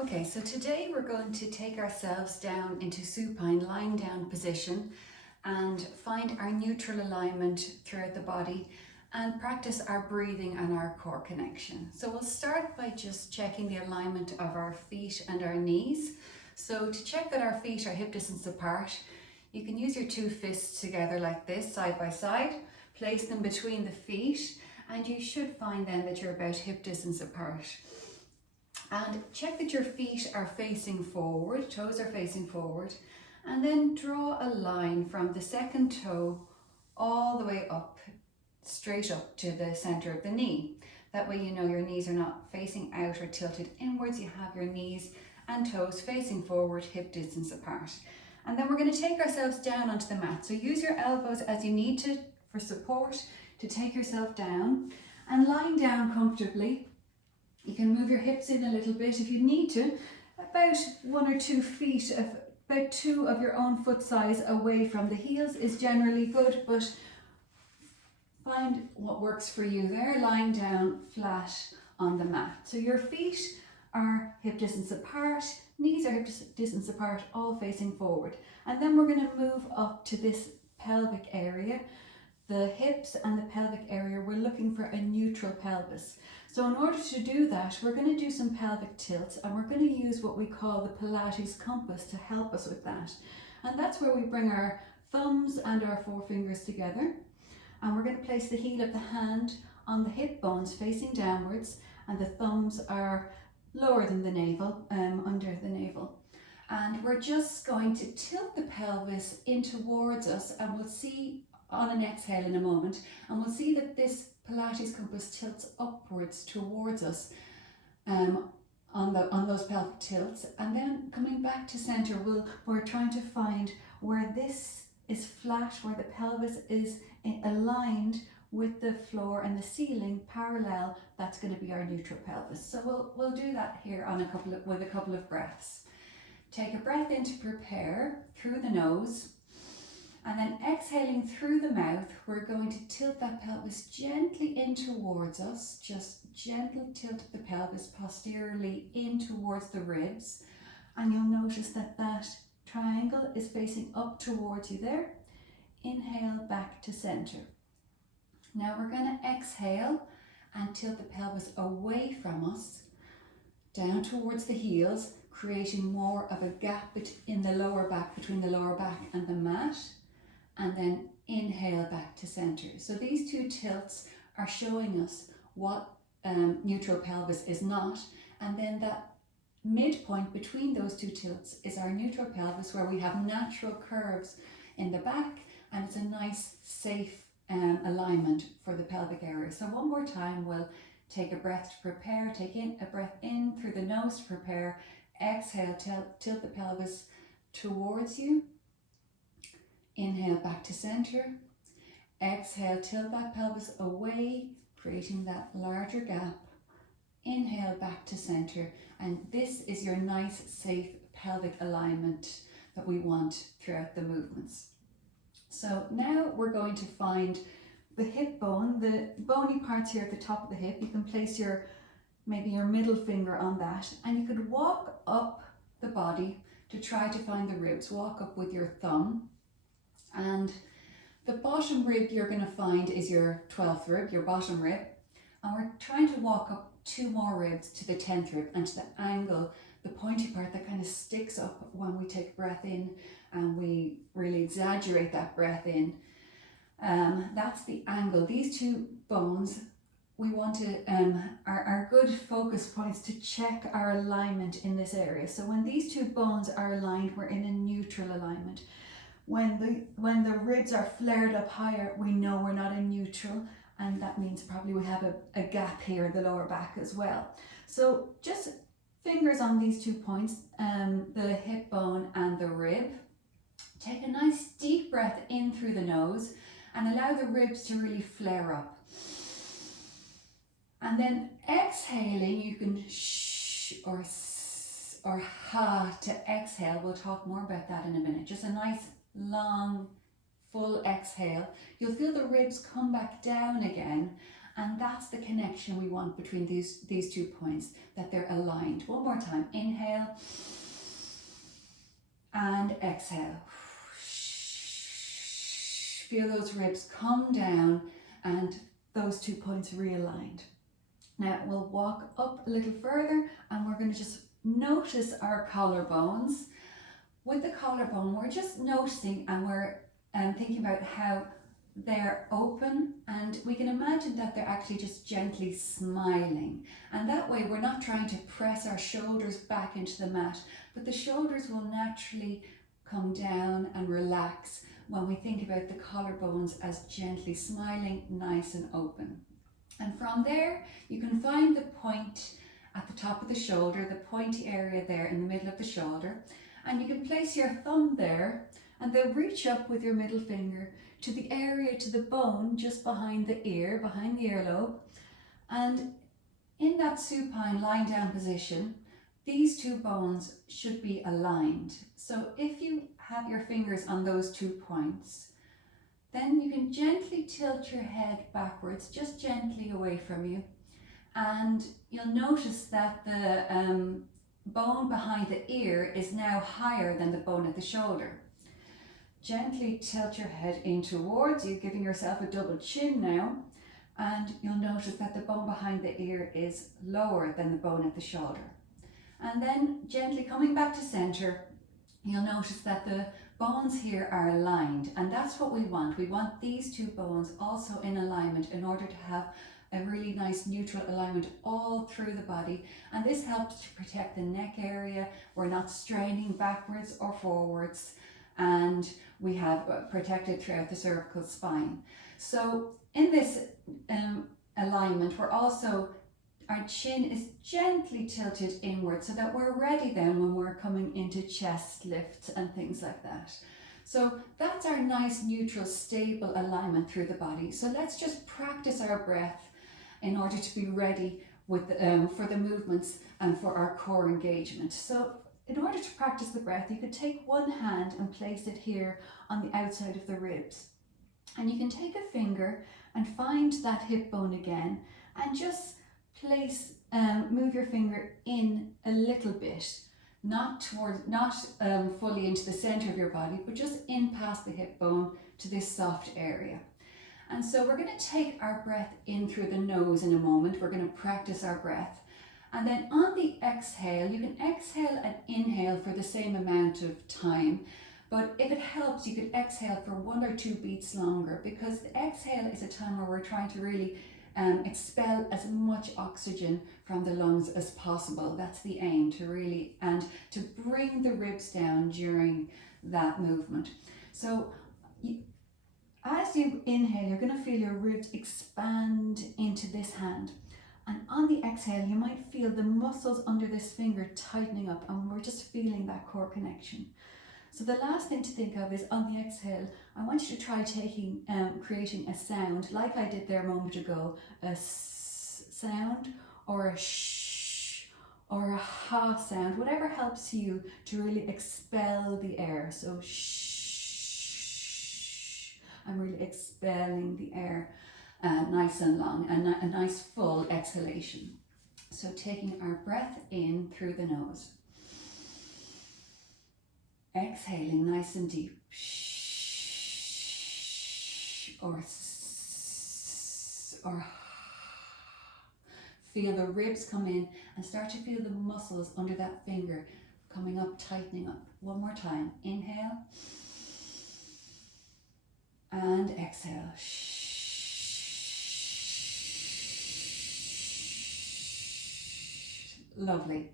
Okay, so today we're going to take ourselves down into supine, lying down position, and find our neutral alignment throughout the body and practice our breathing and our core connection. So we'll start by just checking the alignment of our feet and our knees. So to check that our feet are hip distance apart, you can use your two fists together like this, side by side, place them between the feet, and you should find then that you're about hip distance apart. And check that your feet are facing forward, toes are facing forward, and then draw a line from the second toe all the way up, straight up to the center of the knee. That way you know your knees are not facing out or tilted inwards, you have your knees and toes facing forward, hip distance apart. And then we're going to take ourselves down onto the mat. So use your elbows as you need to for support to take yourself down, and lying down comfortably. You can move your hips in a little bit if you need to, about 1 or 2 feet, about 2 of your own foot size away from the heels is generally good, but find what works for you there, lying down flat on the mat. So your feet are hip distance apart, knees are hip distance apart, all facing forward. And then we're going to move up to this pelvic area. The hips and the pelvic area, we're looking for a neutral pelvis. So in order to do that, we're going to do some pelvic tilts, and we're going to use what we call the Pilates compass to help us with that. And that's where we bring our thumbs and our forefingers together. And we're going to place the heel of the hand on the hip bones facing downwards, and the thumbs are lower than the navel, under the navel. And we're just going to tilt the pelvis in towards us, and we'll see on an exhale in a moment, and we'll see that this Pilates compass tilts upwards towards us on those pelvic tilts. And then coming back to center, we're trying to find where this is flat, where the pelvis is aligned with the floor and the ceiling parallel. That's going to be our neutral pelvis. So we'll do that here on with a couple of breaths. Take a breath in to prepare through the nose. And then exhaling through the mouth, we're going to tilt that pelvis gently in towards us. Just gentle tilt the pelvis posteriorly in towards the ribs. And you'll notice that that triangle is facing up towards you there. Inhale back to center. Now we're going to exhale and tilt the pelvis away from us, down towards the heels, creating more of a gap in the lower back, between the lower back and the mat. And then inhale back to center. So these two tilts are showing us what neutral pelvis is not. And then that midpoint between those two tilts is our neutral pelvis, where we have natural curves in the back, and it's a nice, safe alignment for the pelvic area. So one more time, we'll take a breath to prepare. Take in a breath in through the nose to prepare. Exhale, tilt the pelvis towards you. Inhale back to center. Exhale, tilt that pelvis away, creating that larger gap. Inhale back to center. And this is your nice, safe pelvic alignment that we want throughout the movements. So now we're going to find the hip bone, the bony parts here at the top of the hip. You can place maybe your middle finger on that, and you could walk up the body to try to find the ribs. Walk up with your thumb. And the bottom rib you're going to find is your 12th rib, your bottom rib. And we're trying to walk up 2 more ribs to the 10th rib, and to the angle, the pointy part that kind of sticks up when we take breath in and we really exaggerate that breath in. That's the angle. These 2 bones, we want to, are good focus points to check our alignment in this area. So when these 2 bones are aligned, we're in a neutral alignment. When the ribs are flared up higher, we know we're not in neutral, and that means probably we have a gap here in the lower back as well. So just fingers on these 2 points, the hip bone and the rib. Take a nice deep breath in through the nose and allow the ribs to really flare up. And then exhaling, you can shh or ha to exhale. We'll talk more about that in a minute. Just a nice long full exhale. You'll feel the ribs come back down again, And that's the connection we want between these 2 points, that they're aligned. One more time, inhale and exhale. Feel those ribs come down and those 2 points realigned. Now we'll walk up a little further and we're going to just notice our collarbones. With the collarbone, we're just noticing and we're thinking about how they're open, and we can imagine that they're actually just gently smiling. And that way we're not trying to press our shoulders back into the mat, but the shoulders will naturally come down and relax when we think about the collarbones as gently smiling, nice and open. And from there, you can find the point at the top of the shoulder, the pointy area there in the middle of the shoulder, and you can place your thumb there and then reach up with your middle finger to the area, to the bone just behind the ear, behind the earlobe. And in that supine lying down position, these 2 bones should be aligned. So if you have your fingers on those 2 points, then you can gently tilt your head backwards, just gently away from you. And you'll notice that the bone behind the ear is now higher than the bone at the shoulder. Gently tilt your head in towards you, giving yourself a double chin now, and you'll notice that the bone behind the ear is lower than the bone at the shoulder. And then gently coming back to center, you'll notice that the bones here are aligned, and that's what we want. We want these 2 bones also in alignment in order to have a really nice neutral alignment all through the body, and this helps to protect the neck area. We're not straining backwards or forwards, and we have protected throughout the cervical spine. So in this alignment, we're also, our chin is gently tilted inward so that we're ready then when we're coming into chest lifts and things like that. So that's our nice neutral stable alignment through the body. So let's just practice our breath in order to be ready with for the movements and for our core engagement. So in order to practice the breath, you could take one hand and place it here on the outside of the ribs. And you can take a finger and find that hip bone again and just place, move your finger in a little bit, not fully into the center of your body, but just in past the hip bone to this soft area. And so we're going to take our breath in through the nose in a moment. We're going to practice our breath. And then on the exhale, you can exhale and inhale for the same amount of time. But if it helps, you could exhale for 1 or 2 beats longer, because the exhale is a time where we're trying to really expel as much oxygen from the lungs as possible. That's the aim, to really, and to bring the ribs down during that movement. So as you inhale, you're going to feel your ribs expand into this hand. And on the exhale, you might feel the muscles under this finger tightening up, and we're just feeling that core connection. So the last thing to think of is on the exhale, I want you to try creating a sound like I did there a moment ago, a s sound or a sh or a ha sound, whatever helps you to really expel the air. So shh, I'm really expelling the air. Nice and long, and a nice full exhalation. So taking our breath in through the nose. Exhaling nice and deep. Or feel the ribs come in and start to feel the muscles under that finger coming up, tightening up. One more time. Inhale and exhale. Lovely.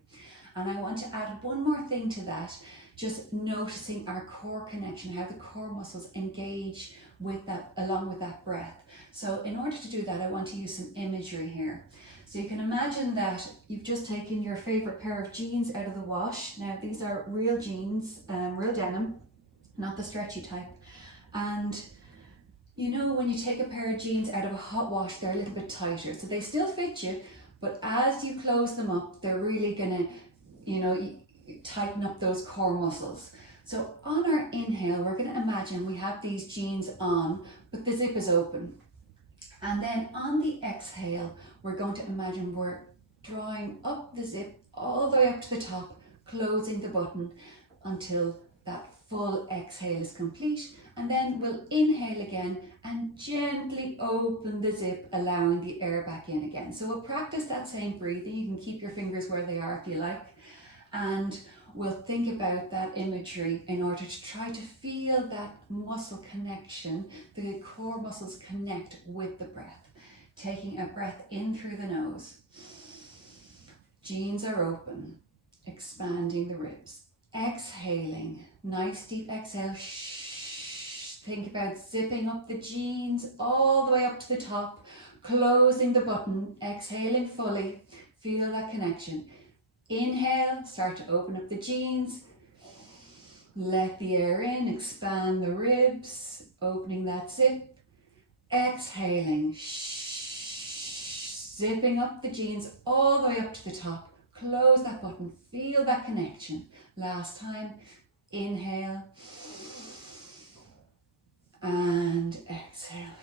And I want to add one more thing to that, just noticing our core connection, how the core muscles engage with that, along with that breath. So in order to do that, I want to use some imagery here. So you can imagine that you've just taken your favorite pair of jeans out of the wash. Now these are real jeans, real denim, not the stretchy type. And you know, when you take a pair of jeans out of a hot wash, they're a little bit tighter. So they still fit you, but as you close them up, they're really gonna, you know, tighten up those core muscles. So on our inhale, we're gonna imagine we have these jeans on, but the zip is open. And then on the exhale, we're going to imagine we're drawing up the zip all the way up to the top, closing the button until that full exhale is complete. And then we'll inhale again and gently open the zip, allowing the air back in again. So we'll practice that same breathing. You can keep your fingers where they are if you like. And we'll think about that imagery in order to try to feel that muscle connection, the core muscles connect with the breath. Taking a breath in through the nose. Jeans are open, expanding the ribs. Exhaling, nice deep exhale. Think about zipping up the jeans all the way up to the top, closing the button, exhaling fully. Feel that connection. Inhale, start to open up the jeans. Let the air in, expand the ribs, opening that zip. Exhaling, zipping up the jeans all the way up to the top. Close that button, feel that connection. Last time, inhale and exhale.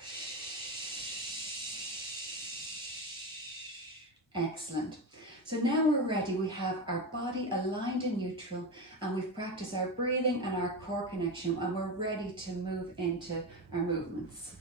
Excellent. So now we're ready. We have our body aligned in neutral, and we've practiced our breathing and our core connection, and we're ready to move into our movements.